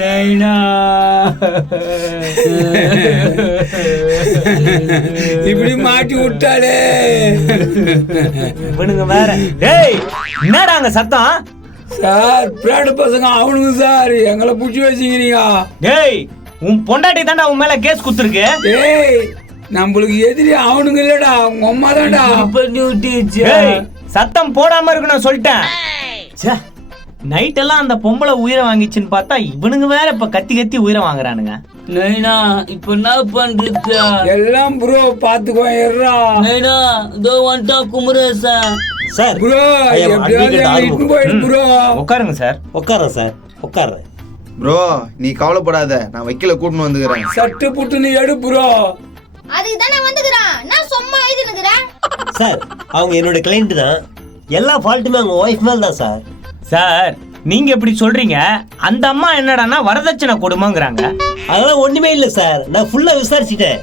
நைனா இப்படி மாட்டி விட்டாளே. இவனுங்க வேற. டேய் என்னடா அங்க சத்தம்? சார் பிராடு பசங்க அவனுங்க சார், எங்களை புடிச்சு வச்சுக்கிறீங்க. டேய் உன் பொண்டாட்டி தான்டா உன் மேல கேஸ் குத்துருக்கு. டேய் நம்மளுக்கு எதிரி அவனுங்க இல்லடா, உங்க அம்மா தான்டா பண்ணி விட்டுச்சு. சத்தம் போடாம இருக்கணும் சொல்லிட்டேன். நைட் எல்லாம் அந்த பொம்பளை உயிரை வாங்கிச்சுன்னு பார்த்தா இவனுங்க வேற இப்ப கத்தி கத்தி உயிரை வாங்குறானுங்க. நைனா இப்ப என்ன பண்றது? எல்லாம் ப்ரோ பாத்துக்கோ. நைனா இதோ வந்துட்டா குமரேசா. சார் ப்ரோ ப்ரோ உட்காருங்க சார். உட்காரேன் சார், உட்காரேன். ப்ரோ நீ கவலைப்படாத, நான் வைக்கல கூட்டின்னு வந்துக்கிறேன். சட்டு புட்டு நீ எடு ப்ரோ. அதுக்கு தானே வந்துக்கிறேன், நான் சும்மா எழுதினுக்கிறேன். சார் அவங்க என்னோட கிளைண்ட் தான், எல்லா ஃபால்ட்டுமே அவங்க ஒய்ஃப் மேல் தான் சார். சார் நீங்க எப்படி சொல்றீங்க? அந்த அம்மா என்னடான்னா வரதட்சணை கொடுமைங்கிறாங்க. அதெல்லாம் ஒண்ணுமே இல்லை சார், நான் ஃபுல்லா விசாரிச்சுட்டேன்.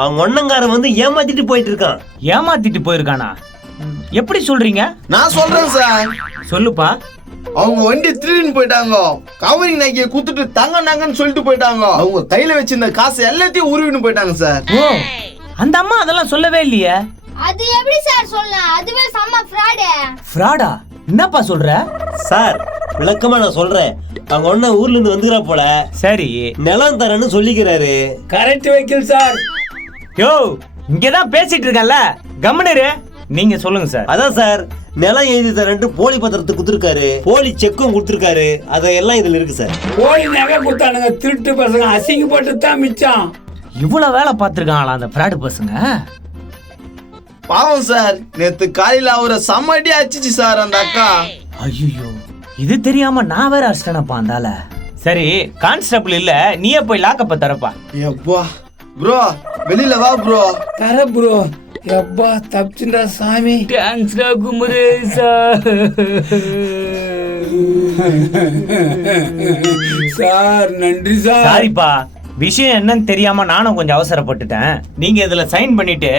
அவங்க ஒன்னங்காரன் வந்து ஏமாத்திட்டு போயிட்டு இருக்கான். ஏமாத்திட்டு போயிருக்கானா? எப்படி சொல்றீங்க? நான் சொல்றேன் சார். சொல்லுப்பா. அவங்க வண்டி திருடின்னு போயிட்டாங்க. கவரிங் நகையை குத்துட்டு தங்க நங்கன்னு சொல்லிட்டு போயிட்டாங்க. அவங்க கையில வச்சிருந்த காசு எல்லாத்தையும் உருவின்னு போயிட்டாங்க சார். ஓ அந்த அம்மா அதெல்லாம் சொல்லவே இல்லையே. அது எப்படி சார் சொல்ல? அதுவே செம்ம ஃப்ராட். ஃப்ராடா? என்னப்பா சொல்ற? சார் விளக்கமா நான் சொல்றேன். அவங்க ஒண்ணு ஊர்ல இருந்து வந்துக்கிறா போல. சரி நிலம் தரேன்னு சொல்லிக்கிறாரு. Correct வைக்கல் sir. யோ இங்கதான் பேசிட்டு இருக்கேன்ல, கம்முனரு. நீங்க சொல்லுங்க சார். அதான் சார் நிலம் எழுதி தரேன்ட்டு போலி பத்திரத்தை குடுத்துருக்காரு, போலி செக்கும் கொடுத்துருக்காரு. அதெல்லாம் இதுல இருக்கு சார். போலி நகை கொடுத்தானுங்க திருட்டு பசங்க, அசிங்கப்பட்டு தான் மிச்சம். இவ்வளவு வேலை பார்த்திருக்காங்களா அந்த ஃப்ராடு பசங்க? பாவம் சார், நேத்து காலையில அவரை சம்மடி அடிச்சிச்சு சார் அந்த அக்கா. ஐயோ இது தெரியாம நான் வேற அடிச்சிட்டேனப்பா அந்தால. சரி கான்ஸ்டபிள் இல்ல, நீயே போய் லாக்கப்ப தரப்பா. எப்பா ப்ரோ வெளியில வா ப்ரோ. தர ப்ரோ. எப்பா தப்பிச்சுடா சாமி. டான்ஸ்டா குமரேசா. சார் நன்றி சார். சாரிப்பா, விஷயம் என்னன்னு தெரியாம நானும் கொஞ்சம் அவசரப்பட்டுட்டேன். நீங்க இதுல சைன் பண்ணிட்டு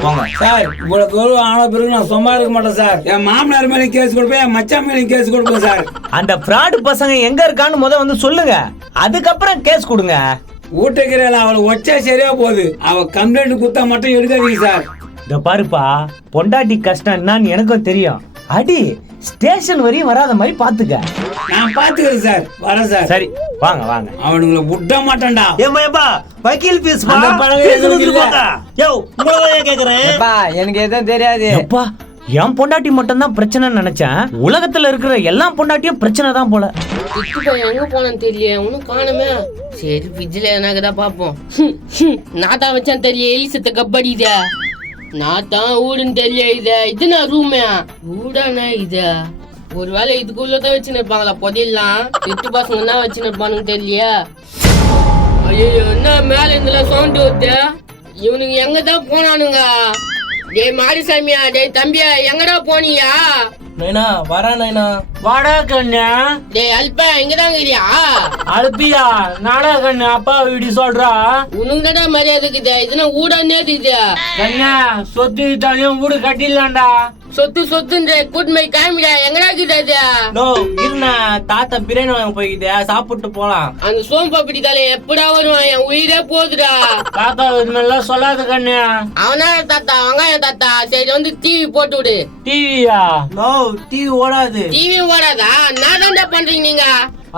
போங்க. சார் இவ்வளவு தூரம் ஆன பிறகு நான் சும்மா இருக்க மாட்டேன் சார். என் மாமனார் மேலே கேஸ் கொடுப்பேன், என் மச்சான் மேலே கேஸ் கொடுப்பேன் சார். அந்த ஃப்ராடு பசங்க எங்க இருக்கான்னு வந்து சொல்லுங்க, அதுக்கப்புறம் கேஸ் கொடுங்க. ஊட்டக்கிறையில அவளை வச்சா சரியா போகுது. அவ கம்ப்ளைண்ட் குத்தா மட்டும் எடுக்காதீங்க சார். இந்த பாருப்பா, பொண்டாட்டி கஷ்டம் என்னன்னு எனக்கும் தெரியும். அடி ஸ்டேஷன் வரையும் வராத மாதிரி பாத்துக்க. நான் பாத்துக்கிறேன் சார், வரேன் சார். சரி வாங்க வாங்க. அவனுங்களை விட மாட்டான்டா. ஏமா வக்கீல் பீஸ் அந்த பழகம் எதுக்கு இல்ல? யோ உங்களே கேக்குறேன். எனக்கு எதுவும் தெரியாது. அப்பா என் பொண்டாட்டி மட்டும் தான் பிரச்சனைன்னு நினைச்சேன். உலகத்துல இருக்கிற எல்லா பொண்டாட்டியும் பிரச்சனை தான் போல. எங்க போனேன்னு தெரியல, ஒன்னும் காணுமே. சரி ஃப்ரிட்ஜ்ல என்னாக்குதான் பாப்போம். நான் தான் வச்சேன் தெரியல, எலிசத்த கப்படித. நான் தான் ஊடுன்னு தெரியல. இது நான் ரூமே ஊடானா இது. ஒருவேளை இதுக்குள்ளதான் வச்சுன்னு இருப்பாங்களா புதையெல்லாம். எட்டு பசங்க என்ன வச்சுன்னு இருப்பானுங்க தெரியலையா. ஐயோ என்ன மேல இருந்துலாம் சவுண்ட் வருது. இவனுங்க எங்கதான் போனானுங்க? டேய் மாரிசாமியா, டேய் தம்பியா, எங்கடா போனியா? நைனா வரா நைனா. வாடா கண்ணா. டேய் அல்பா எங்கதான் இருக்கியா? அழுப்பியா நாடா கண்ணு. அப்பா இப்படி சொல்றா. உனக்குடா மரியாதை இருக்குது. இதுனா ஊடானே இருக்குது. கண்ணா சொத்து வித்தாலையும் வீடு கட்டிடலாம்டா. சொத்து சொத்துன்ற கூட்டுமை காமிடா. எங்கடா இருக்குது அது? நோ இருண்ணா, தாத்தா பிரியாணி வாங்க போய்க்குது, சாப்பிட்டு போலாம். அந்த சோம்பப்படி தலை எப்படா வருவான்? என் உயிரே போகுதுடா. தாத்தா இதெல்லாம் சொல்லாத கண்ணு. அவனா தாத்தா, வெங்காயம் தாத்தா. சரி வந்து டிவி போட்டு விடு. டிவியா? நோ டிவி ஓடாது. டிவி ஓடாதா? நான் தான்டா பண்றீங்க நீங்க.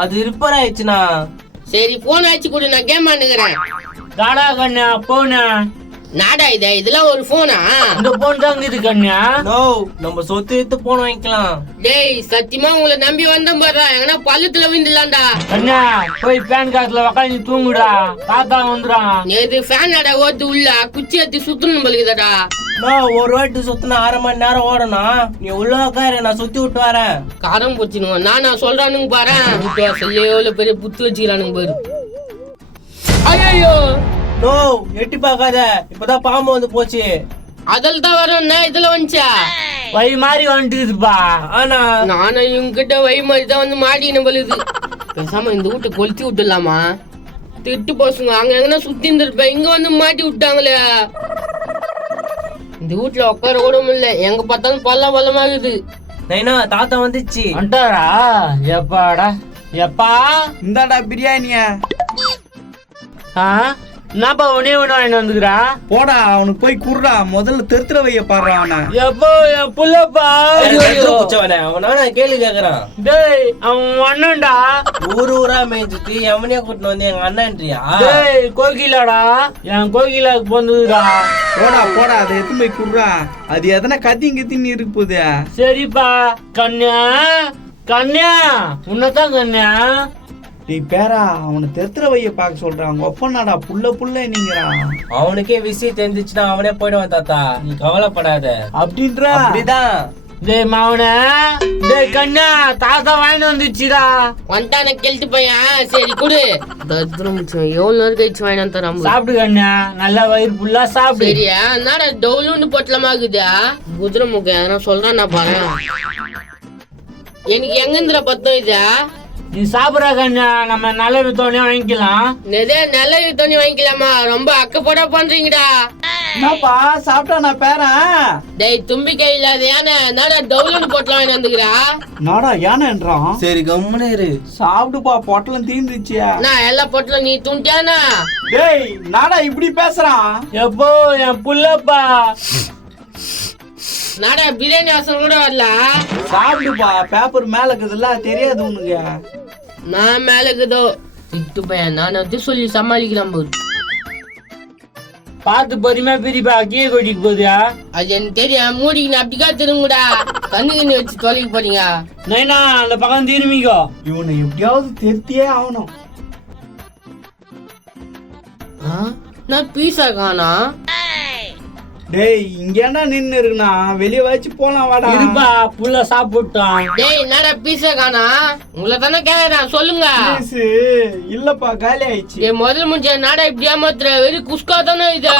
அது ரிப்பேர் ஆயிடுச்சுண்ணா. சரி போன் ஆச்சு கொடு, நான் கேம் ஆண்டுக்கிறேன். தாடா கண்ணு போன. நாடா இது, இதெல்லாம் ஒரு போனா? இந்த போன் தான் இது கண்ணு. நோ நம்ம சொத்து எடுத்து போன் வாங்கிக்கலாம். டேய் சத்தியமா உங்களை நம்பி வந்தேன் பாரு. எங்கன்னா பள்ளத்துல விழுந்துலாம்டா. கண்ணா போய் பேன் காசுல உக்காந்து தூங்குடா, தாத்தா வந்துடான். நேத்து ஃபேன் ஆட ஓட்டு உள்ள குச்சி ஏத்தி சுத்தணும் பழுகுதடா. நான் ஒரு வாட்டி சுத்தினா 1/2 மணி நேரம் ஓடணும். நீ உள்ள உட்காரு, நான் சுத்தி விட்டு வரேன். காரம் போச்சுனுவோம். நான் சொல்றானுங்க பாரு. எவ்வளவு பெரிய புத்து வச்சுக்கிறானுங்க பாரு. ஐயோ நோ எட்டி பார்க்காத, இப்பதான் பாம்பு வந்து போச்சு. அதில் தான் வரும். இதுல வந்துச்சா வை மாதிரி வந்துட்டுப்பா. ஆனா நானும் இவங்க கிட்ட வை மாதிரி தான் வந்து மாட்டின பொழுது. பேசாம இந்த வீட்டை கொளுத்தி விட்டுலாமா? திட்டு பசங்க அங்க எங்கன்னா சுத்தி இருந்திருப்பேன், இங்க வந்து மாட்டி விட்டாங்களே. இந்த வீட்டுல உட்கார கூட முடியல, எங்க பார்த்தாலும் பள்ளமாகுது. நைனா தாத்தா வந்துச்சு. வந்துட்டாரா? எப்பாடா எப்பா இந்தாடா பிரியாணியா. என்னப்பா உடனே ஒண்ணு வாங்கிட்டு வந்துக்கிறா? போடா அவனுக்கு போய் குடுறா, முதல்ல தெருத்துற வைய பாடுறா அவனை. எப்போ என் புள்ளப்பா. அவனா கேள்வி கேக்குறான். டேய் அவன் அண்ணன்டா. ஊரா மேய்ச்சிட்டு எவனையா கூட்டிட்டு வந்து எங்க அண்ணன்றியா? டேய் கோகிலாடா, என் கோகிலாக்கு பொண்ணுடா. போடா போடா அதை எடுத்து போய் குடுறா. அது எதனா கத்தின்னு இருக்கு போகுது. சரிப்பா. கன்யா கன்யா உன்னதான் கன்யா. டேய் பேரா அவனை தெருத்துற வைய பார்க்க சொல்றாங்க. ஒப்பனாடா புள்ள நீங்கிறான். அவனுக்கே விஷயம் தெரிஞ்சிச்சுன்னா அவனே போயிடுவான் தாத்தா, நீ கவலைப்படாத. அப்படின்றா? அப்படிதான். டேய் மாவன, டேய் கன்யா தாத்தா வாங்கிட்டு வந்துச்சுடா. வந்தான கெழுத்து பையன். சரி குடு. தத்ரம் எவ்வளவு நேரம் கழிச்சு வாங்கிட்டு தராம. சாப்பிடு கன்யா, நல்லா வயிறு ஃபுல்லா சாப்பிடு. சரியா? என்னடா டவுலுன்னு பொட்டலமாக்குதா? குதிரை முகம் எதனா சொல்றான் நான் பாரு. எனக்கு எங்கிருந்துற பத்தம் இதா? நீ சாப்பிடா கன்யா, நம்ம நல்ல தோணி வாங்கிக்கலாம். நிறைய நல்ல தண்ணி வாங்கிக்கலாமா? ரொம்ப அக்கப்போடா பண்றீங்கடா. என்னப்பா சாப்பிட்டா நான் பேரா? டேய் தும்பிக்கை இல்லாத யானை என்னடா டவுலுன்னு பொட்டலம் வாங்கி வந்துக்கிறா? நாடா யானைன்றான். சரி கம்முனு இரு. சாப்பிடுப்பா பொட்டலம் தீர்ந்துச்சியா. நான் எல்லா பொட்டலம் நீ துண்டியானா? டேய் நாடா இப்படி பேசுறான். எப்போ என் புள்ளப்பா. நாடா பிரியாணி வாசனை கூட வரல. சாப்பிடுப்பா, பேப்பர் மேல இருக்குதுல்ல தெரியாது உனக்கு. நான் மேல இருக்குதோ திட்டு பையன், நான் வந்து சொல்லி சமாளிக்கலாம் போது. பார்த்து பொறுமையா பிரிப்பா, கீழே கொட்டிக்கு போதியா. அது எனக்கு தெரியும். மூடிக்கு அப்படிக்கா திரும்புடா. கண்ணு வச்சு தொலைக்க போறீங்க. நைனா அந்த பக்கம் திரும்பிக்கோ. இவனை எப்படியாவது திருத்தியே ஆகணும். நான் பீஸா காணா. டேய் இங்கேண்டா நின்னு இருக்குண்ணா, வெளியே வச்சு போலாம் வாடா. இருப்பா புள்ள சாப்பிட்டான். டேய் என்னடா பீஸா காணா? உங்களை தானே கேக்குறேன், சொல்லுங்க. இல்லப்பா காலி ஆயிடுச்சு. டேய் முதல் முடிஞ்ச நாடா இப்படி ஏமாத்துற? வெறும் குஸ்கா தானே இது?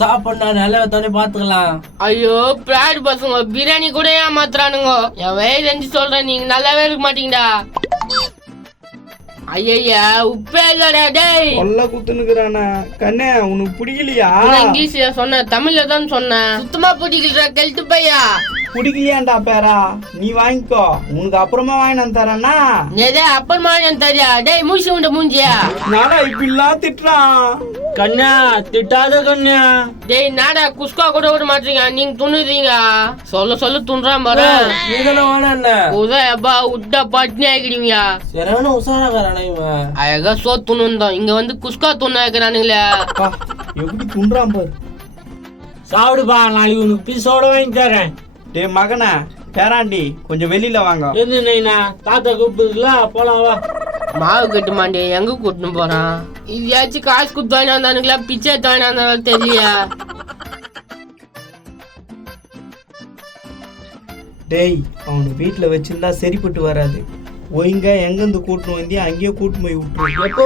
சாப்பிடா நல்ல தானே பாத்துக்கலாம். ஐயோ பிராட் பசங்க பிரியாணி கூட ஏமாத்துறானுங்க. என் வயது செஞ்சு சொல்றேன், நீங்க நல்லாவே இருக்க மாட்டீங்கடா. ஐயா உப்பே இல்லடா. டேய் கொல்ல குத்துனுக்குறானே. கண்ணே உனக்கு பிடிக்கலையா? இங்கிலீஷ்ல சொன்ன, தமிழ்ல தான் சொன்னேன். சுத்தமா பிடிக்கல கெழுத்து பையா. பிடிக்கலையாண்டா பேரா, நீ வாங்கிக்கோ, உனக்கு அப்புறமா வாங்கி வந்து தரேன்னா. நேதே அப்புறமா தரியா? டேய் மூசி உண்ட மூஞ்சியா. நாடா இப்படி எல்லாம் திட்டுறான். கண்ணா திட்டாத கண்ணா. டேய் நாடா குஸ்கா கூட விட மாட்டீங்க, நீங்க துண்ணுறீங்க. சொல்ல துண்றான் பாரு. உதயப்பா விட்டா பட்னி ஆகிடுவீங்க. சரியான உசாராக்காரனா இவன். அழகா சோ துண்ணுந்தோம், இங்க வந்து குஸ்கா துண்ணு வைக்கிறானுங்களே. எப்படி துண்றான் பாரு. சாப்பிடுப்பா, நாளைக்கு உனக்கு பீஸோட வாங்கி தரேன். டேய் மகனே பேராண்டி கொஞ்சம் வெளியில வாங்க. எது நைனா தாத்தா கூப்பிடுதுல, போலாம் வா. மாவு கட்டு மாண்டே எங்க கூட்டின்னு போறான்? இதையாச்சும் காசு கொடுத்து வாங்கி வந்தானுங்களா பிச்சை வாங்கி வந்தாலும் தெரியல. டேய் அவனு வீட்டுல வச்சிருந்தா சரிப்பட்டு வராது. ஒழுங்கா எங்கிருந்து கூட்டணும் வந்தியா அங்கேயே கூட்டு போய் விட்டுரு. எப்போ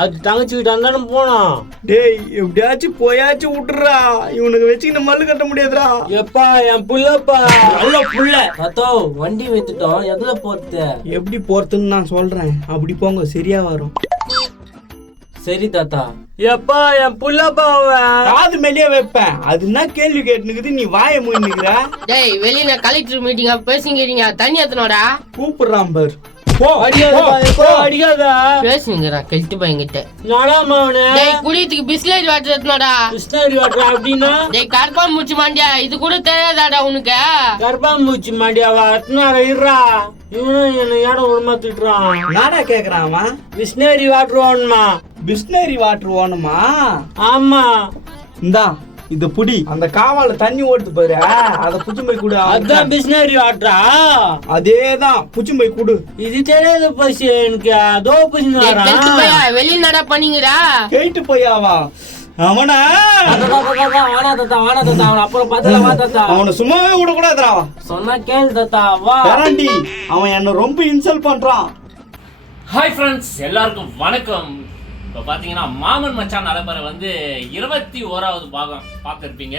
அது தங்கச்சிக்கிட்ட இருந்தாலும் போனோம். டேய் எப்படியாச்சும் போயாச்சும் விட்டுறா, இவனுக்கு வச்சுக்கிட்டு மல்லு கட்ட முடியாதுடா. எப்பா என் புள்ளப்பா. நல்ல புள்ள தாத்தா, வண்டி வைத்துட்டோம், எதுல போறது? எப்படி போறதுன்னு நான் சொல்றேன், அப்படி போங்க சரியா வரும். சரி தாத்தா. எப்பா என் புள்ளப்பா. காது மேலேயே வைப்பேன். அது என்ன கேள்வி கேட்டுனுக்குது, நீ வாய மூடினுக்குற. டேய் வெளியில கலெக்டர் மீட்டிங்கா பேசுங்கிறீங்க, தண்ணி எத்தனோடா? கூப்பிடுறான் பாரு. போ அடிக்காதா பேசுங்கிறான் கெல்ட்டு பையன்கிட்ட. நடாமவனே. டேய் குடியத்துக்கு பிஸ்லேட் வாட்டர் எத்தனோடா? கிருஷ்ணகிரி வாட்டர் அப்படின்னா? டேய் கற்பாம்பூச்சி மாண்டியா, இது கூட தெரியாதாடா உனக்கு? கர்ப்பாம்பூச்சி மாண்டியாவா? எத்தனாரா இருறா. இவனும் என்ன இடம் உடம்பா திட்டுறான். நாடா கேக்குறான் அவன். கிருஷ்ணகிரி வாட்டர் வேணுமா? பிஸ்னரி வாட்டர் வேணுமா? ஆமா. இந்தா இத புடி. அந்த காவால தண்ணி ஓடுது பாரு, அத புச்சும்பை குடு. அதான் பிஸ்னரி வாட்டரா? அதேதான் புச்சும்பை குடு. இது தெரியாது பசி எனக்கு. அதோ புச்சுன்னு வரான். வெளியில நட பண்ணீங்கடா. கேட்டு போயாவா அவனா? வாடா தாத்தா, வாடா தாத்தா, அவன் அப்புறம் பாத்துல வா தாத்தா. அவனை சும்மாவே விட கூடாதுடா. சொன்னா கேளு தாத்தா, வா. பேராண்டி அவன் என்ன ரொம்ப இன்சல்ட் பண்றான். ஹாய் ஃப்ரெண்ட்ஸ், எல்லாருக்கும் வணக்கம். இப்போ பார்த்தீங்கன்னா மாமன் மச்சான் அலப்பறை வந்து 21வது பாகம் பார்த்துருப்பீங்க.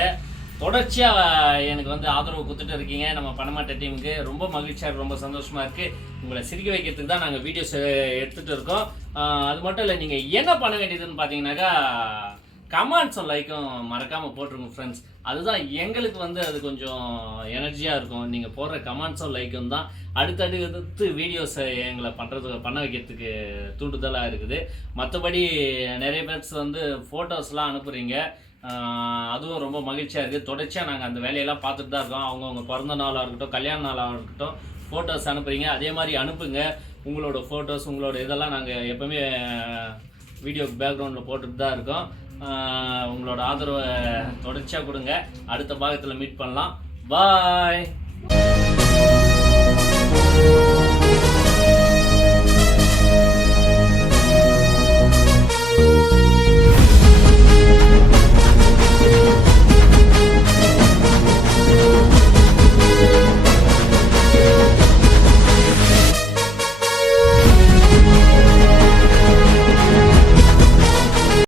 தொடர்ச்சியாக எனக்கு வந்து ஆதரவு கொடுத்துட்டு இருக்கீங்க நம்ம பணமாட்ட டீமுக்கு. ரொம்ப மகிழ்ச்சியாக ரொம்ப சந்தோஷமாக இருக்குது. உங்களை சிரிக்க வைக்கிறதுக்கு தான் நாங்கள் வீடியோஸ் எடுத்துகிட்டு இருக்கோம். அது மட்டும் இல்லை, நீங்கள் என்ன பண்ண வேண்டியதுன்னு பார்த்தீங்கன்னாக்கா கமெண்ட்ஸும் லைக்கும் மறக்காமல் போட்டுருங்க ஃப்ரெண்ட்ஸ். அதுதான் எங்களுக்கு வந்து அது கொஞ்சம் எனர்ஜியாக இருக்கும். நீங்கள் போடுற கமெண்ட்ஸும் லைக்கும் தான் அடுத்தடுத்து வீடியோஸை எங்களை பண்ண வைக்கிறதுக்கு தூண்டுதலாக இருக்குது. மற்றபடி நிறைய பேர்ஸ் வந்து ஃபோட்டோஸ்லாம் அனுப்புகிறீங்க, அதுவும் ரொம்ப மகிழ்ச்சியாக இருக்குது. தொடர்ச்சியாக நாங்கள் அந்த வேலையெல்லாம் பார்த்துட்டு தான் இருக்கோம். அவங்கவுங்க பிறந்த நாளாக இருக்கட்டும், கல்யாண நாளாக இருக்கட்டும், ஃபோட்டோஸ் அனுப்புகிறீங்க. அதே மாதிரி அனுப்புங்க உங்களோட ஃபோட்டோஸ், உங்களோட இதெல்லாம் நாங்கள் எப்போவுமே வீடியோக்கு பேக்ரவுண்டில் போட்டுட்டு தான் இருக்கோம். உங்களோட ஆதரவை தொடர்ச்சியாக கொடுங்க. அடுத்த பாகத்தில் மீட் பண்ணலாம். பாய்.